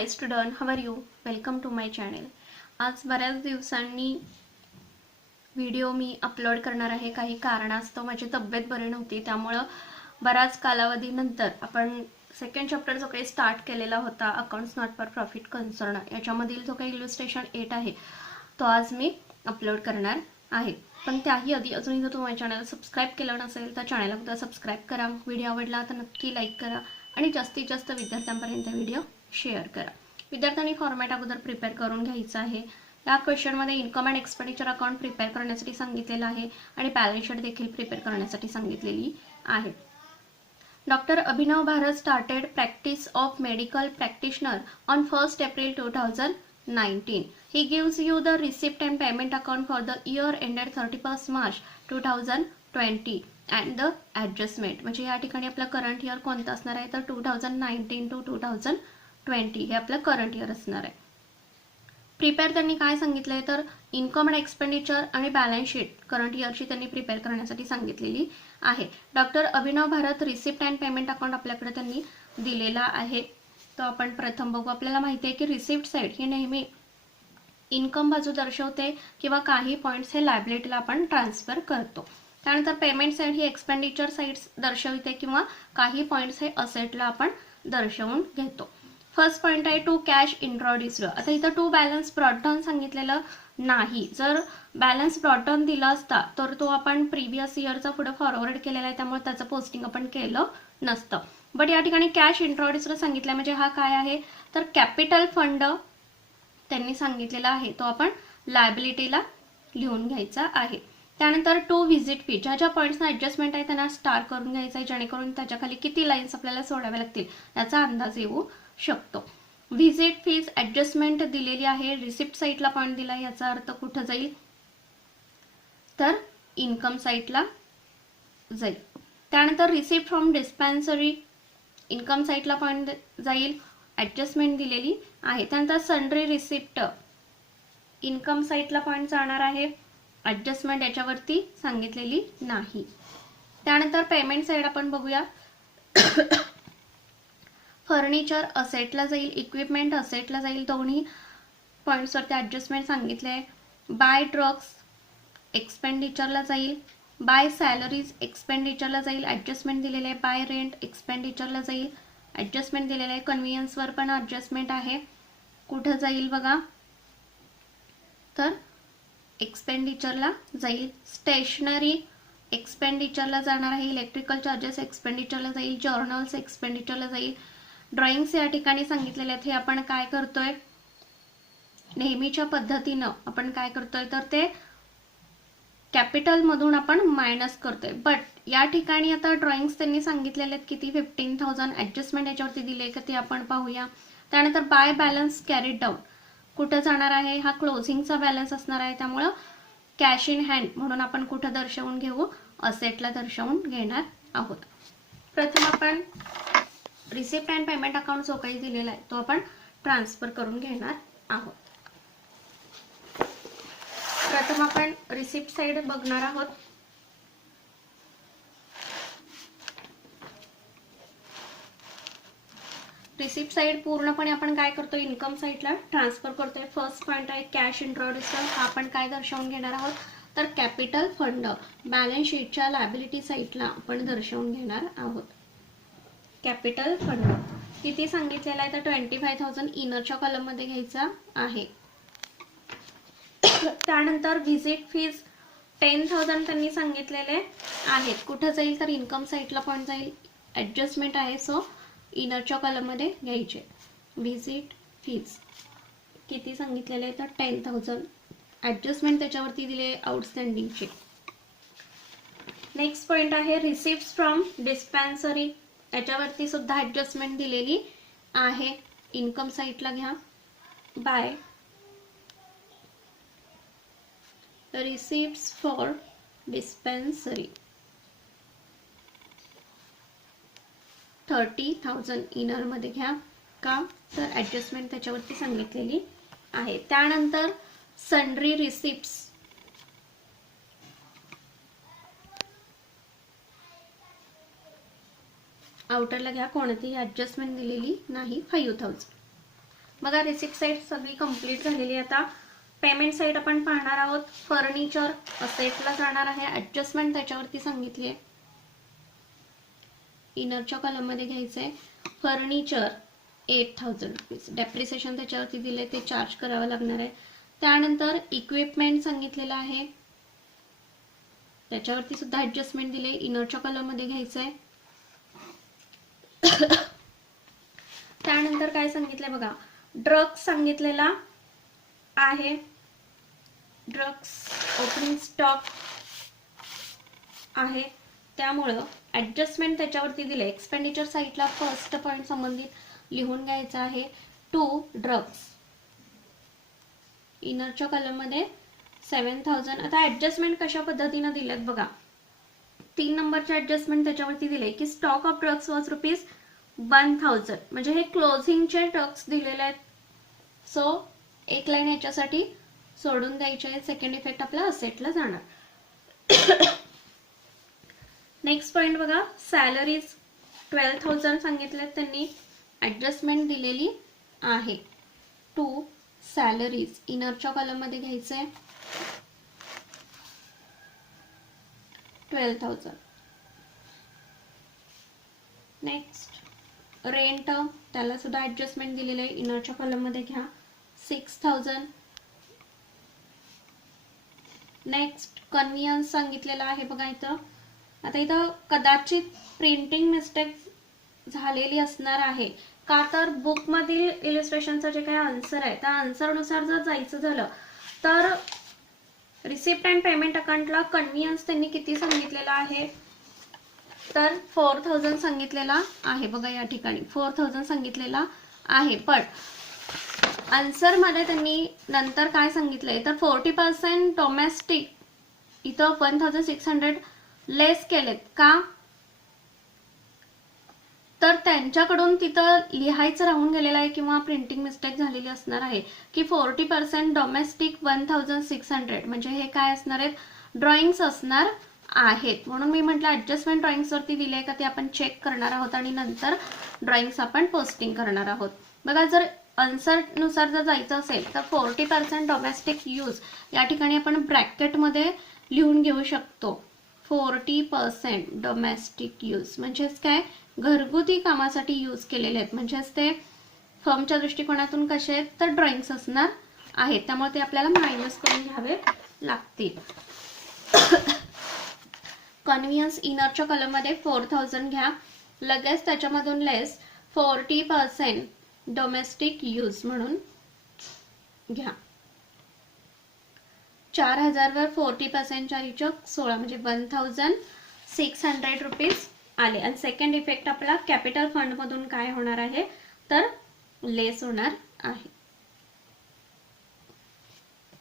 High student, how are you? Welcome to my channel. आज बऱ्याच दिवसांनी व्हिडिओ मी upload करणार आहे. काही कारणास्तव माझी तब्येत बरी नव्हती, त्यामुळे बराच कालावधीनंतर आपण सेकंड चॅप्टर जो काही स्टार्ट केलेला होता accounts not for profit concern, याच्यामधील जो काही इलुस्ट्रेशन 8 आहे तो आज मी अपलोड करणार आहे. पण त्याही आधी अजूनही जर तुम्ही चॅनल सबस्क्राईब केलं नसेल तर चॅनलला सुद्धा सबस्क्राईब करा. व्हिडिओ आवडला तर नक्की लाईक करा आणि जास्तीत जास्त विद्यार्थ्यांपर्यंत व्हिडिओ शेअर करा. विद्यार्थ्यांनी फॉर्मॅट अगोदर प्रिपेअर करून घ्यायचा आहे. या क्वेश्चनमध्ये income and expenditure account prepare करण्यासाठी सांगितलेलं आहे आणि बॅलन्स शीट देखील प्रिपेअर करण्यासाठी सांगितलेली आहे. Doctor Abhinav Bharat started practice of medical practitioner on 1st April 2019. He gives you the receipt and payment account for the year ended 31st March 2020 and the adjustment. म्हणजे या ठिकाणी आपलं करंट इयर कोणतं असणार आहे तर 2019 to 2020 हे आपलं करंट इयर असणार आहे. प्रिपेअर त्यांनी काय सांगितलंय तर इन्कम अँड एक्सपेंडिचर आणि बॅलन्स शीट करंट इयरची त्यांनी प्रिपेअर करण्यासाठी सांगितलेली आहे. Doctor Abhinav Bharat receipt and payment account आपल्याकडे त्यांनी दिलेला आहे. तो आपण प्रथम बघू. आपल्याला माहिती आहे की रिसिप्ट साईड ही नेहमी इन्कम बाजू दर्शवते किंवा काही पॉईंट्स हे लायबिलिटीला आपण ट्रान्सफर करतो. त्यानंतर पेमेंट साईड ही एक्सपेंडिचर साईड्स दर्शवते किंवा काही पॉईंट्स हे असेटला आपण दर्शवून घेतो. फर्स्ट पॉइंट आहे टू कॅश इंट्रोड्यूस्ड. आता इथं टू बॅलन्स ब्रॉट डाऊन सांगितलेलं नाही. जर बॅलन्स ब्रॉट डाऊन दिला असता तर तो आपण प्रिव्हियस इयरचा पुढे फॉरवर्ड केलेला आहे, त्यामुळे त्याचं पोस्टिंग आपण केलं नसतं. बट या ठिकाणी कॅश इंट्रोड्यूस्ड सांगितलं म्हणजे हा काय आहे तर कॅपिटल फंड त्यांनी सांगितलेला आहे, तो आपण लायबिलिटीला लिहून घ्यायचा आहे. त्यानंतर टू व्हिजिट फी, ज्या ज्या पॉईंट्सना ऍडजस्टमेंट आहे त्यांना स्टार करून घ्यायचं आहे, जेणेकरून त्याच्या खाली किती लाईन्स आपल्याला सोडाव्या लागतील याचा अंदाज येऊ शकतो. व्हिजिट फीज ऍडजस्टमेंट दिलेली आहे, रिसिप्ट साईडला पॉईंट दिला, याचा अर्थ कुठं जाईल तर इन्कम साईडला जाईल. त्यानंतर रिसिप्ट फ्रॉम डिस्पेन्सरी इन्कम साईडला पॉईंट जाईल, ऍडजस्टमेंट दिलेली आहे. त्यानंतर सन्ड्री रिसिप्ट इन्कम साईडला पॉईंट जाणार आहे, ऍडजस्टमेंट याच्यावरती सांगितलेली नाही. त्यानंतर पेमेंट साईड आपण बघूया. फर्निचर असेटला जाईल, इक्विपमेंट असेटला जाईल, दोन्ही पॉईंट्सवरती ऍडजस्टमेंट सांगितले. बाय ड्रग्स एक्सपेंडिचरला जाईल, बाय सॅलरीज एक्सपेंडिचरला जाईल, ऍडजस्टमेंट दिलेले आहे. बाय रेंट एक्सपेंडिचरला जाईल, ऍडजस्टमेंट दिलेले आहे. कन्व्हियन्सवर पण ऍडजस्टमेंट आहे, कुठं जाईल बघा तर एक्सपेंडिचरला जाईल. स्टेशनरी एक्सपेंडिचरला जाणार आहे, इलेक्ट्रिकल चार्जेस एक्सपेंडिचरला जाईल, जर्नल्स एक्सपेंडिचरला जाईल. ड्रॉइंग्स या ठिकाणी सांगितलेले आहेत, हे आपण काय करतोय नेहमीच्या पद्धतीनं आपण काय करतोय तर ते कॅपिटल मधून आपण मायनस करतोय. बट या ठिकाणी आता ड्रॉइंग्स त्यांनी सांगितलेले आहेत किती 15,000, ऍडजस्टमेंट याच्यावरती दिले का ते आपण पाहूया. त्यानंतर बाय बॅलन्स कॅरीड डाऊन कुठं जाणार आहे, हा क्लोजिंगचा बॅलन्स असणार आहे, त्यामुळं कॅश इन हँड म्हणून आपण कुठं दर्शवून घेऊ असेटला दर्शवून घेणार आहोत. प्रथम आपण रिसिप्ट अँड पेमेंट अकाउंट जो काही दिलेला आहे तो आपण ट्रान्सफर करून घेणार आहोत. प्रथम आपण रिसिप्ट साइड बघणार आहोत. रिसिप्ट साइड पूर्णपणे आपण काय करतोय इन्कम साइडला ट्रान्सफर करतोय. फर्स्ट पॉइंट आहे कॅश इंट्रोड्यूस्ड, हा आपण काय दर्शवून घेणार आहोत तर कॅपिटल फंड बॅलन्स शीटच्या लायबिलिटी साइडला आपण दर्शवून घेणार आहोत. कॅपिटल फंड किती सांगितलेला आहे तर 25,000 इनरच्या कॉलम मध्ये घ्यायचा आहे. त्यानंतर व्हिजिट फीज 10,000 त्यांनी सांगितलेले आहेत, कुठं जाईल तर इन्कम साइडला पॉईंट जाईल, ऍडजस्टमेंट आहे सो इनरच्या कॉलम मध्ये घ्यायचे. व्हिजिट फीज किती सांगितलेले आहे तर 10,000, ऍडजस्टमेंट त्याच्यावरती दिले आउटस्टँडिंगचे. नेक्स्ट पॉइंट आहे रिसिप्ट फ्रॉम डिस्पेन्सरी, याच्यावरती सुद्धा ऍडजस्टमेंट दिलेली आहे. इन्कम साइडला घ्या. बाय रिसिप्ट्स फॉर डिस्पेन्सरी 30,000 इनर मध्ये घ्या का तर ऍडजस्टमेंट त्याच्यावरती सांगितलेली आहे. त्यानंतर सन्ड्री रिसिप्ट्स आउटरला घ्या, कोणतीही ऍडजस्टमेंट दिलेली नाही 5,000. बघा रिसिप्ट साईड सगळी कंप्लीट झालेली आहे. आता पेमेंट साईड आपण पाहणार आहोत. फर्निचर असेटला जाणार आहे. ॲडजस्टमेंट त्याच्यावरती सांगितली आहे. इनरच्या कॉलममध्ये घ्यायचं आहे. Furniture 8,000 rupees. डेप्रिसिएशन त्याच्यावरती दिले, ते चार्ज करावं लागणार आहे. त्यानंतर इक्विपमेंट सांगितलेलं आहे, त्याच्यावरती सुद्धा ॲडजस्टमेंट दिले. इनरच्या कॉलममध्ये घ्यायचं आहे. त्यानंतर काय सांगितलंय बघा, ड्रग्स सांगितलेला आहे. ड्रग्स ओपनिंग स्टॉक आहे, त्यामुळं ॲडजस्टमेंट त्याच्यावरती दिले. एक्सपेंडिचर साईडला फर्स्ट पॉईंट संबंधित लिहून घ्यायचा आहे. To drugs. इनरच्या कॉलममध्ये 7,000. आता ॲडजस्टमेंट कशा पद्धतीने दिलेत बघा. 3 नंबरचे ॲडजस्टमेंट त्याच्यावरती दिले की स्टॉक ऑफ ड्रग्स वॉज ₹1,000. म्हणजे हे क्लोजिंगचे ड्रग्स दिलेले आहेत. सो एक लाईन याच्यासाठी सोडून द्यायची आहे. सेकंड इफेक्ट आपला असेटला जाणार. नेक्स्ट पॉइंट बघा, सॅलरीज 12,000 सांगितले, त्यांनी ॲडजस्टमेंट दिलेली आहे. टू सॅलरीज इनरच्या कॉलममध्ये घ्यायचं आहे 12,000. नेक्स्ट रेंट, त्याला सुद्धा ॲडजस्टमेंट दिलेलं आहे. इनरच्या कॉलममध्ये घ्या 6,000. नेक्स्ट कन्व्हियन्स सांगितलेला आहे बघा इथं. आता इथं कदाचित प्रिंटिंग मिस्टेक झालेली असणार आहे. का तर बुकमधील इलिस्ट्रेशनचं जे काही आन्सर आहे त्या आन्सरनुसार जर जायचं झालं तर रिसिप्ट अँड पेमेंट अकाउंटला कन्व्हियन्स त्यांनी किती सांगितलेला आहे, तर 4,000 सांगितलेला आहे. बघा या ठिकाणी 4,000 सांगितलेला आहे. पण आन्सर मध्ये त्यांनी नंतर काय सांगितलंय तर 40% डोमेस्टिक इथं 1,600 लेस केलेत. का तर त्यांच्याकडून तिथं लिहायचं राहून गेलेलं आहे किंवा प्रिंटिंग मिस्टेक झालेली असणार आहे की 40% डोमेस्टिक 1,600. म्हणजे हे काय असणार आहेत, ड्रॉइंग्स असणार आहेत. म्हणून मी म्हटलं ॲडजस्टमेंट ड्रॉइंग्सवरती दिले का ते आपण चेक करणार आहोत आणि नंतर ड्रॉइंग्स आपण पोस्टिंग करणार आहोत. बघा जर आन्सरनुसार जर जायचं असेल तर 40% डोमेस्टिक यूज या ठिकाणी आपण ब्रॅकेटमध्ये लिहून घेऊ शकतो. 40% डोमेस्टिक यूज म्हणजेच काय, घरगुती कामासाठी यूज केलेले आहेत. म्हणजेच ते फर्मच्या दृष्टिकोनातून कसे आहेत तर ड्रॉइंग्स असणार आहेत. त्यामुळे ते आपल्याला मायनस करून घ्यावे लागतील. कन्व्हियन्स इनरच्या कॉलममध्ये 4,000 घ्या. लगेच त्याच्यामधून लेस 40% डोमेस्टिक यूज म्हणून घ्या. 4,000 वर 40% 16 म्हणजे 1,600 रुपीज आले. आणि सेकंड इफेक्ट आपला कॅपिटल फंड मधून काय होणार आहे तर लेस होणार आहे.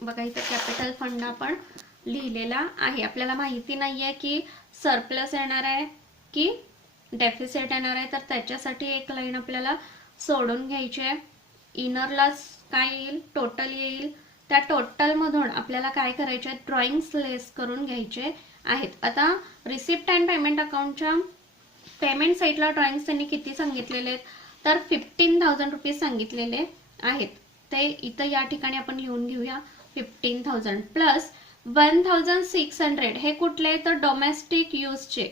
बघा इथे कॅपिटल फंड आपण लिहिलेला आहे. आपल्याला माहिती नाहीये की सरप्लस येणार आहे की डेफिसिट येणार आहे, तर त्याच्यासाठी एक लाईन आपल्याला सोडून घ्यायची आहे. इनरला काय येईल, टोटल येईल. त्या टोटल मधून आपल्याला काय करायचे, ड्रॉइंग्स लेस करून घ्यायचे आहेत. आता रिसिप्ट अँड पेमेंट अकाउंटच्या पेमेंट साईडला ड्रॉइंग्स त्यांनी किती सांगितलेले आहेत तर 15,000 रुपीज सांगितलेले आहेत. ते इथं या ठिकाणी आपण लिहून घेऊया. 15,000 प्लस 1,600 हे कुठले तर डोमेस्टिक यूजचे,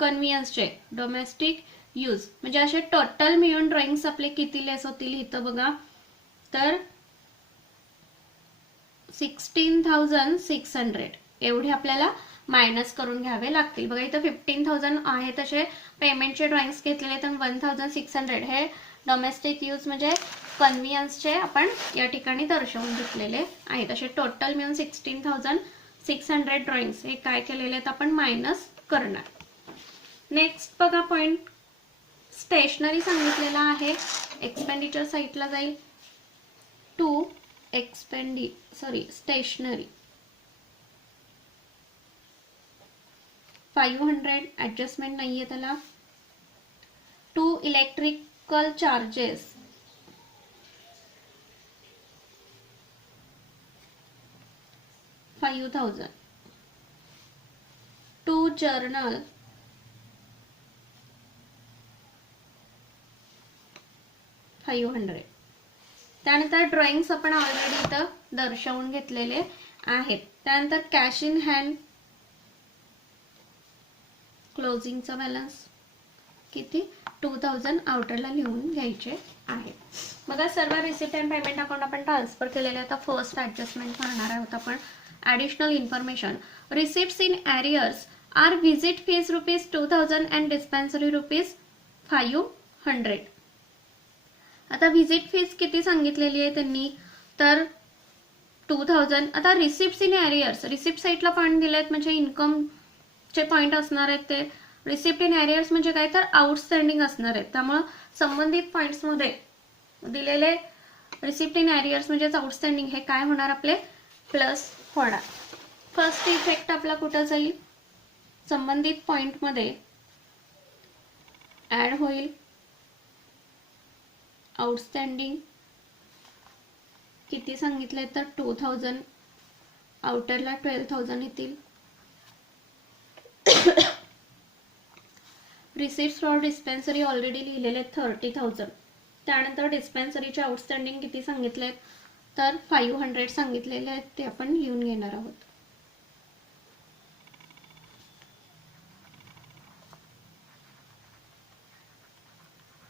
कन्व्हियन्सचे डोमेस्टिक यूज. म्हणजे असे टोटल मिळून ड्रॉइंग्स आपले किती लेस होतील इथं बघा तर 16,600 एवढे आपल्याला मायनस करून घ्यावे लागतील. बघा इथं 15,000 आहे तसे पेमेंटचे ड्रॉइंग्स घेतलेले तर 1,600 हे डोमेस्टिक यूज म्हणजे कन्व्हियन्सचे आपण या ठिकाणी दर्शवून घेतलेले आहेत. असे टोटल मिळून 16,600 ड्रॉइंग्स हे काय केलेले आहेत आपण मायनस करणार. नेक्स्ट बघा पॉइंट, स्टेशनरी सांगितलेला आहे. एक्सपेंडिचर साईडला जाईल. टू स्टेशनरी 500 ॲडजस्टमेंट नाहीये त्याला. To electrical charges 5,000. To journal 500. त्यानंतर ड्रॉइंग्स आपण ऑलरेडी इथं दर्शवून घेतलेले आहेत. त्यानंतर कॅश इन हँड क्लोजिंगचा बॅलन्स किती 2000 आउटरला लिहून घ्यायचे आहे. बघा सर्व रिसिप्ट अँड पेमेंट अकाउंट आपण ट्रान्सफर केलेले. आता फर्स्ट ॲडजस्टमेंट पाहणार आहोत आपण. Additional information. Receipts in arrears are visit fees ₹2000 and dispensary ₹500. आता व्हिजिट फीज किती सांगितलेली आहे त्यांनी, तर 2000. आता रिसिप्ट्स इन ॲरियर्स, रिसिप्ट साईटला पॉईंट दिले आहेत म्हणजे इन्कमचे पॉईंट असणार आहेत ते. रिसिप्ट इन ॲरियर्स म्हणजे काय, तर आउटस्टँडिंग असणार आहेत. त्यामुळे संबंधित पॉईंट्समध्ये दिलेले रिसिप्ट इन ॲरियर्स म्हणजेच आउटस्टँडिंग हे काय होणार, आपले प्लस होणार. फर्स्ट इफेक्ट आपला कुठं जाईल, संबंधित पॉईंटमध्ये ॲड होईल आउटस्टँडिंग. किती सांगितलंय तर 2000, आउटरला 12000 येतील. रिसिप्ट फॉर डिस्पेन्सरी ऑलरेडी लिहिलेले 30,000. त्यानंतर डिस्पेन्सरीचे आउटस्टँडिंग किती सांगितले तर 500 सांगितलेले आहेत, ते आपण लिहून घेणार आहोत.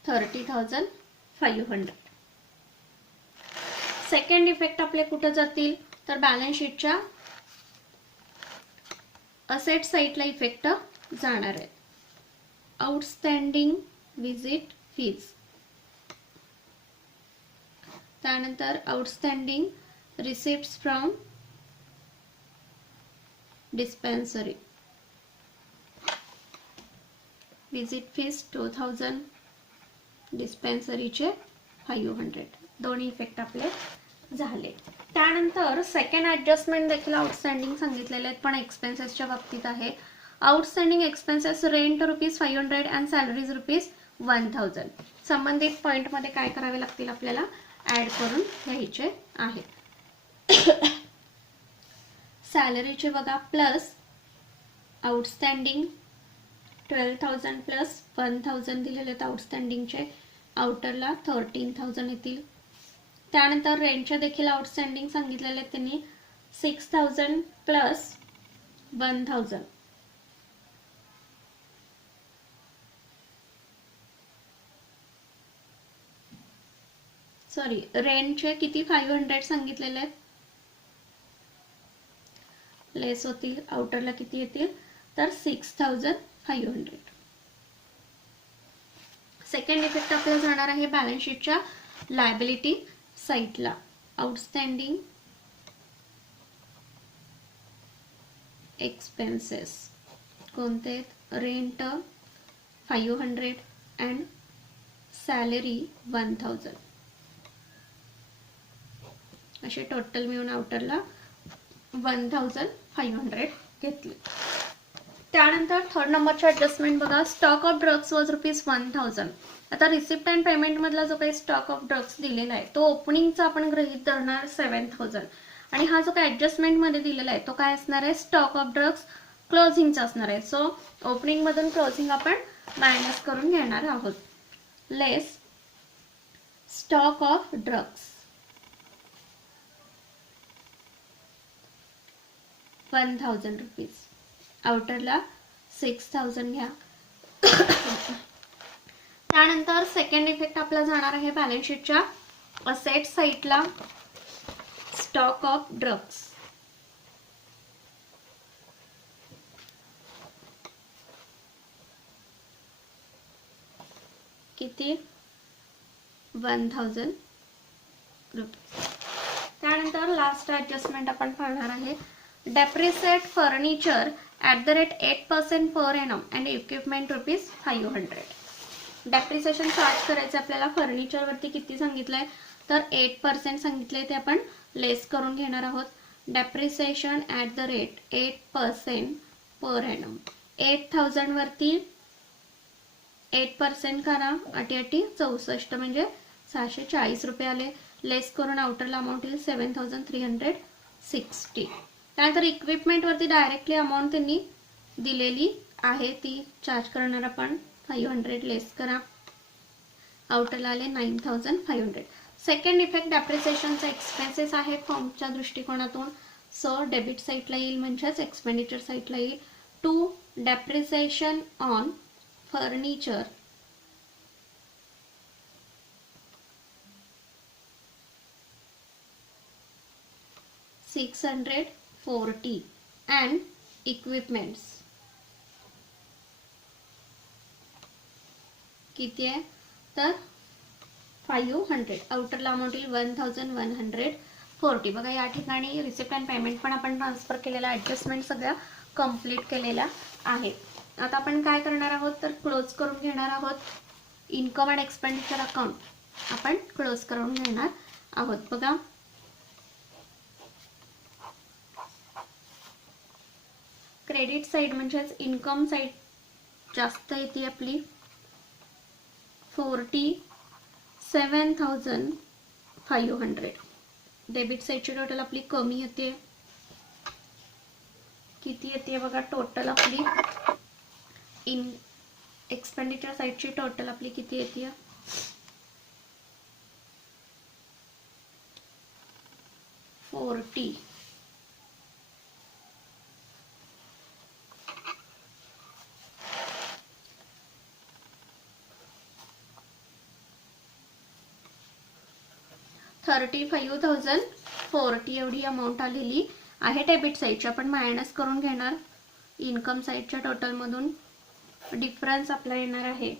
$30,500. सेकंड इफेक्ट आपले कुठे जातील तर बॅलन्स शीटच्या असेट साईडला इफेक्ट जाणार आहे. आउटस्टँडिंग व्हिजिट फीज, त्यानंतर outstanding receipts from dispensary. Visit fees 2000, डिस्पेन्सरीचे 500. दोन्ही इफेक्ट आपले झाले. त्यानंतर सेकंड ॲडजस्टमेंट देखील आउटस्टँडिंग सांगितलेले आहेत, पण एक्सपेन्सेसच्या बाबतीत आहे. Outstanding expenses rent ₹500 and salaries ₹1000. संबंधित पॉईंटमध्ये काय करावे लागतील आपल्याला, ॲड करून घ्यायचे आहेत. सॅलरीचे बघा प्लस आउटस्टँडिंग 12,000 प्लस 1,000 दिलेले आहेत आउटस्टँडिंगचे. आउटरला 13,000 येतील. त्यानंतर रेंटचे देखील आउटस्टँडिंग सांगितलेले आहेत त्यांनी 6,000 प्लस 1,000. सॉरी, रेंटचे किती 500 सांगितलेले आहेत, लेस होतील. आउटरला किती येतील तर 6,500. सेकंड इफेक्ट आपल्याला जाणार आहे बॅलन्स शीटच्या लायबिलिटी साईडला. आउटस्टँडिंग एक्सपेन्सेस कोणते, रेंट 500 अँड सॅलरी 1,000. असे टोटल मिळून आउटरला 1,500 घेतले. त्यानंतर थर्ड नंबरचे ॲडजस्टमेंट बघा. Stock of drugs was ₹1,000. आता रिसिप्ट अँड पेमेंट मधला जो काही स्टॉक ऑफ ड्रग्स दिलेला आहे तो ओपनिंगचा आपण गृहीत धरणार 7,000. आणि हा जो काही ॲडजस्टमेंट मध्ये दिलेला आहे तो काय असणार आहे, स्टॉक ऑफ ड्रग्स क्लोजिंगचा असणार आहे. सो ओपनिंग मधून क्लोजिंग आपण मायनस करून घेणार आहोत. लेस स्टॉक ऑफ ड्रग्स ₹1,000. आउटरला 6,000 घ्या. त्यानंतर सेकंड इफेक्ट आपला जाणार आहे बॅलन्स शीटच्या असेट साईडला. स्टॉक ऑफ ड्रग्स किती 1,000 रुपये. त्यानंतर लास्ट ॲडजस्टमेंट आपण पाहणार आहे. Depreciate furniture @8% per annum and equipment ₹500. Depreciation charge करायचे आपल्याला फर्निचरवरती किती सांगितलंय तर 8% सांगितलंय, ते आपण लेस करून घेणार आहोत. Depreciation @8% per annum. 8,000 वरती 8% करा, 8 64 म्हणजे 640 रुपये आले. लेस करून आउटरला अमाऊंट येईल 7,360. त्यानंतर इक्विपमेंट वरती डायरेक्टली अमाऊंट त्यांनी दिलेली आहे ती चार्ज करणार आपण 500. लेस करा, आउटरला आले 9,500. सेकंड इफेक्ट डेप्रिसिएशनचा एक्सपेन्सेस आहे फॉर्मच्या दृष्टिकोनातून. सो डेबिट साईडला येईल म्हणजेच एक्सपेंडिचर साईडला येईल. 2 depreciation on furniture $640 and equipments किती आहे तर 500. आउटरला अमाऊंट येईल 1140. बघा या ठिकाणी रिसिप्ट अँड पेमेंट पण आपण ट्रान्सफर केलेला, ॲडजस्टमेंट सगळ्या कंप्लीट केलेल्या आहेत. आता आपण काय करणार आहोत तर क्लोज करून घेणार आहोत. इन्कम अँड एक्सपेंडिचर अकाउंट आपण क्लोज करून घेणार आहोत. बघा क्रेडिट साईड म्हणजेच इन्कम साईड जास्त येते आपली 47,500. डेबिट साईडची टोटल आपली कमी येते. किती येते बघा टोटल आपली एक्सपेंडिचर साईडची टोटल आपली किती येते 40. $35,040 एवढी अमाऊंट आलेली आहे डेबिट साईडची. आपण मायनस करून घेणार इन्कम साईडच्या टोटल मधून. डिफरन्स आपला येणार आहे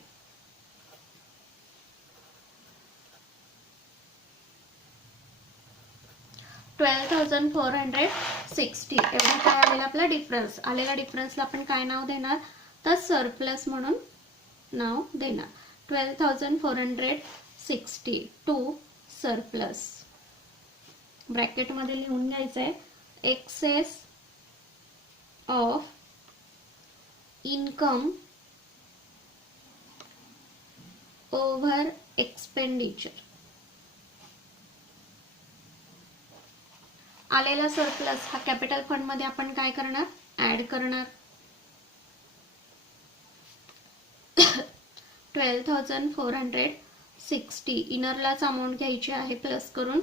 12,460. एवढा काय आलेला आपला डिफरन्स. आलेला डिफरन्सला आपण काय नाव देणार तर सरप्लस म्हणून नाव देणार. 12,460 टू सरप्लस. ब्रॅकेट मध्ये लिहून घ्यायचं आहे excess of income over expenditure. आलेला सरप्लस हा कॅपिटल फंड मध्ये आपण काय करणार ऍड करणार. 12,460 इनरलाच अमाऊंट घ्यायची आहे प्लस करून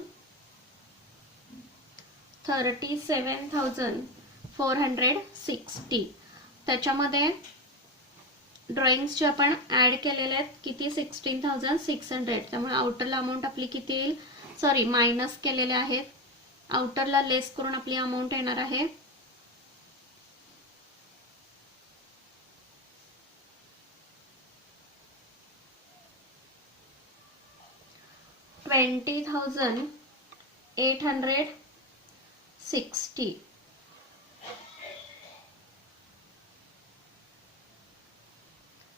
37,460. त्याच्यामध्ये ड्रॉइंग्सचे आपण ऍड केलेले आहेत किती 16,600. त्यामुळे आउटरला अमाऊंट आपली किती येईल सॉरी मायनस केलेले आहेत. आउटरला लेस करून आपली अमाऊंट येणार आहे 20,860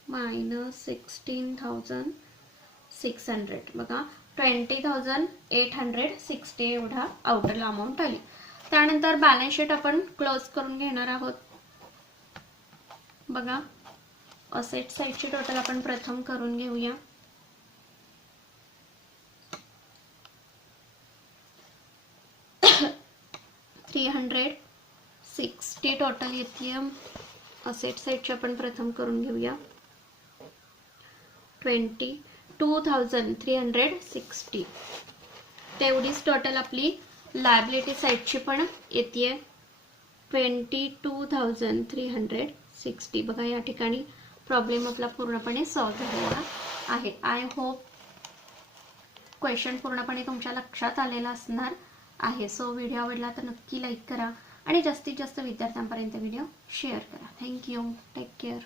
मायनस 16,600. बघा 20,860 एवढा आउटरला अमाऊंट आली. त्यानंतर बॅलन्स शीट आपण क्लोज करून घेणार आहोत. बघा असेट साईडची टोटल आपण प्रथम करून घेऊया. $360 टोटल येते. असेट साईडची आपण प्रथम करून घेऊया. 22,360 तेवढीच टोटल आपली लायबिलिटी साईडची पण येते 22,360. बघा या ठिकाणी प्रॉब्लेम आपला पूर्णपणे सॉल्व्ह झालेला आहे. आय होप क्वेश्चन पूर्णपणे तुमच्या लक्षात आलेला असणार आहे. सो व्हिडिओ आवडला तर नक्की लाईक करा आणि जास्तीत जास्त विद्यार्थ्यांपर्यंत व्हिडिओ शेअर करा. थँक्यू. Take care.